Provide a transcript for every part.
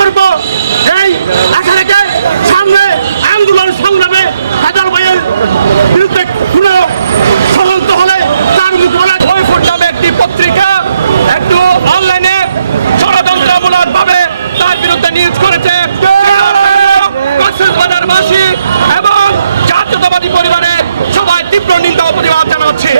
করব এই আশা রেখে সামনে আন্দোলন সংগ্রামে কাজল ভাইয়ের বিরুদ্ধে কোনো ষড়যন্ত্র হলে তার মোকাবেলা বইফুট নামে একটি পত্রিকা একটু অনলাইনে ষড়যন্ত্রমূলক ভাবে তার বিরুদ্ধে নিউজ করেছে বাজারবাসী এবং জাতীয়তাবাদী পরিবারের সবাই তীব্র নিন্দা প্রতিবাদ জানাচ্ছে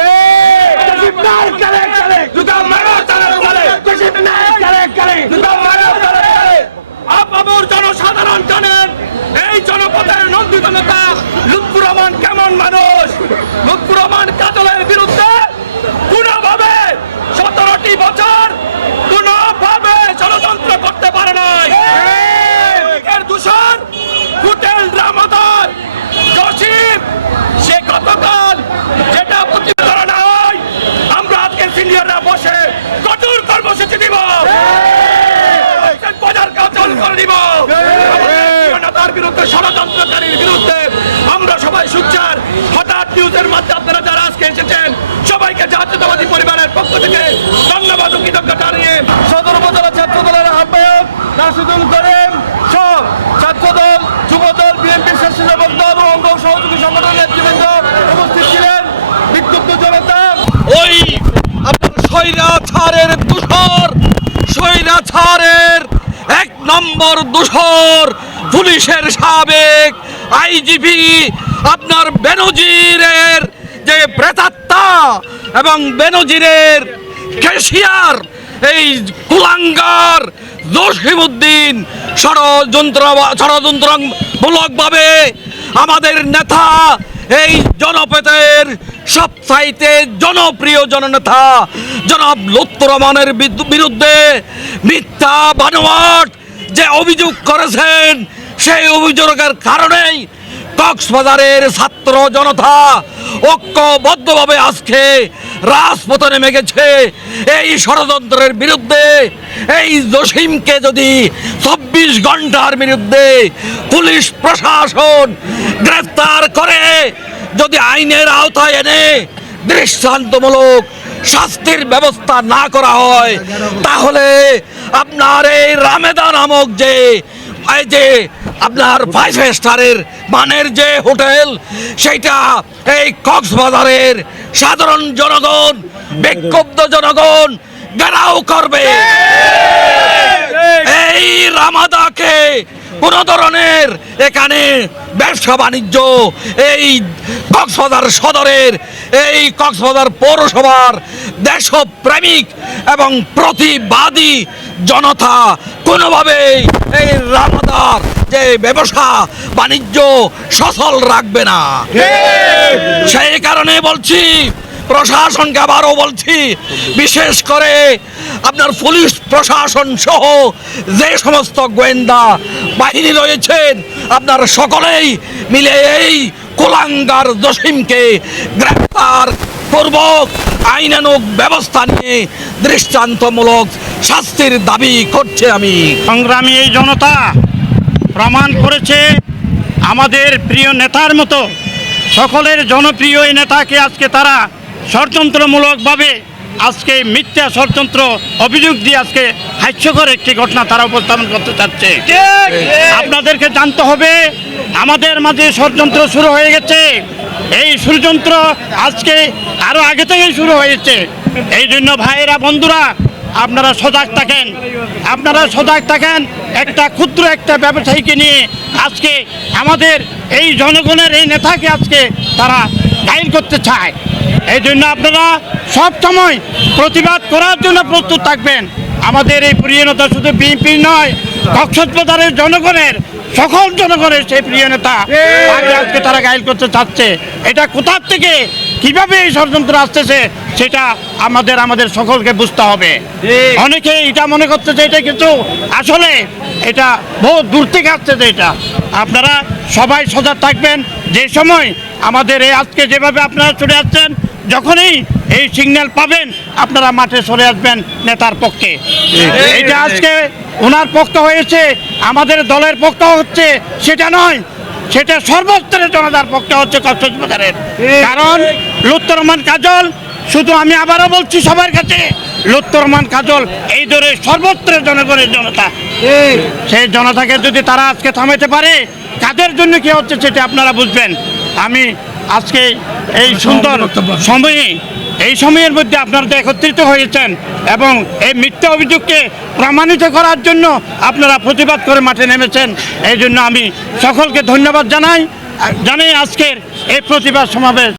করে দিব নেতার বিরুদ্ধে ষড়যন্ত্রকারীর বিরুদ্ধে আমরা সবাই সুচার। হঠাৎ নিউজের মাধ্যমে আপনারা যারা আজকে এসেছেন সবাইকে জাতীয়তাবাদী পরিবারের পক্ষ থেকে ধন্যবাদ ও কৃতজ্ঞতা জানিয়ে সদর উপজেলা ছাত্র দলের আহ্বায়ক রাশিদুল করিম সব ছাত্রদল যুবদল বিএনপি স্বেচ্ছাসেবক দল ও অঙ্গ সহযোগী সংগঠনের নেতৃবৃন্দ উপস্থিত ছিলেন। বিক্ষুব্ধ জনতা। ওই আপনার স্বৈরাচারের দূষর স্বৈরাচারের এক নম্বর দূষর পুলিশের সাবেক আইজিপি আপনার বেনজিরের যে প্রেতাত্মা এবং বেনজিরের কেশিয়ার, এই কুলাঙ্গার জসিমুদ্দিন ষড়যন্ত্র ষড়যন্ত্রমূলকভাবে আমাদের নেতা, এই জনপেতের সবচাইতে জনপ্রিয় জননেতা জনাব লুত্তর রহমানের বিদ্যু- বিরুদ্ধে মিথ্যা বানোয়াট যে অভিযোগ করেছেন, সেই অভিযোগের কারণেই কক্সবাজারের ছাত্র জনতা ঐক্যবদ্ধভাবে আজকে রাজপথে নেমে গেছে এই ষড়যন্ত্রের বিরুদ্ধে, এই জসিমকে যদি চব্বিশ ঘণ্টার বিরুদ্ধে পুলিশ প্রশাসন গ্রেফতার করে, যদি আইনের আওতায় এনে দৃষ্টান্তমূলক শাস্তির ব্যবস্থা না করা হয়, তাহলে আপনার এই রামেদা নামক যে যে আপনার ফাইভ স্টারের মানের যে হোটেল, সেইটা এই কক্সবাজারের সাধারণ জনগণ, বিক্ষুব্ধ জনগণ ঘেরাও করবে। এই রামাদাকে কোন ধরনের এখানে ব্যবসা বাণিজ্য, এই কক্সবাজার সদরের, এই কক্সবাজার পৌরসভার দেশপ্রেমিক এবং প্রতিবাদী জনতা কোনোভাবেই এই রামাদার যে ব্যবসা, বাণিজ্য সচল রাখবে না। সেই কারণে বলছি, প্রশাসনকে আবারও বলছি, বিশেষ করে আপনার পুলিশ প্রশাসন সহ যে সমস্ত গোয়েন্দা বাহিনী রয়েছেন, আপনার সকলেই মিলে এই কোলাঙ্গার জসিমকে গ্রেপ্তার পূর্বক আইনানুগ ব্যবস্থা নিয়ে দৃষ্টান্তমূলক শাস্তির দাবি করছে আমি। সংগ্রামী এই জনতা প্রমাণ করেছে আমাদের প্রিয় নেতার মতো সকলের জনপ্রিয় এই নেতাকে আজকে তারা ষড়যন্ত্রমূলকভাবে আজকে মিথ্যা ষড়যন্ত্র অভিযোগ দিয়ে আজকে হাস্যকর একটি ঘটনা তারা উপস্থাপন করতে চাচ্ছে। আপনাদেরকে জানতে হবে আমাদের মাঝে ষড়যন্ত্র শুরু হয়ে গেছে। এই ষড়যন্ত্র আজকে আরও আগে থেকেই শুরু হয়েছে। এই জন্য ভাইয়েরা, বন্ধুরা, আপনারা সজাগ থাকেন। আপনারা সজাগ থাকেন। একটা ক্ষুদ্র একটা ব্যবসায়ীকে নিয়ে আজকে আমাদের এই জনগণের এই নেতাকে আজকে তারা গাইল করতে চায়। এই জন্য আপনারা সব সময় প্রতিবাদ করার জন্য প্রস্তুত থাকবেন। আমাদের এই প্রিয় নেতা শুধু বিএনপি নয়, কক্সবাজারের জনগণের সকল জনগণের সেই প্রিয় নেতা তাকে আজকে তারা গাইল করতে চাচ্ছে এটা কোথার থেকে কীভাবে এই ষড়যন্ত্র আসতেছে সেটা আমাদের আমাদের সকলকে বুঝতে হবে। অনেকে এটা মনে করছে যে এটা কিন্তু আসলে এটা বহু দূর থেকে আসছে যে এটা। আপনারা সবাই সজাগ থাকবেন। যে সময় আমাদের এই আজকে যেভাবে আপনারা চলে আসছেন যখনই এই সিগন্যাল পাবেন, আপনারা মাঠে সরে আসবেন নেতার পক্ষে। এটা আজকে ওনার পক্ষ হয়েছে, আমাদের দলের পক্ষ হচ্ছে, সেটা নয়, সেটা সর্বস্তরের জনতার পক্ষে হচ্ছে কক্সবাজারের। কারণ লুত্তর রহমান কাজল, শুধু আমি আবারও বলছি সবার কাছে লুত্তর রহমান কাজল এই দরে সর্বত্রের জনগণের জনতা। সেই জনতাকে যদি তারা আজকে থামাতে পারে, কাদের জন্য কি হচ্ছে সেটা আপনারা বুঝবেন। আমি আজকে এই সুন্দর সময়ে এই সময়ের মধ্যে আপনারা একত্রিত হয়েছেন এবং এই মিথ্যা অভিযোগকে প্রমাণিত করার জন্য আপনারা প্রতিবাদ করে মাঠে নেমেছেন। এই জন্য আমি সকলকে ধন্যবাদ জানাই। জানাই আজকের এই প্রতিবাদ সমাবেশ।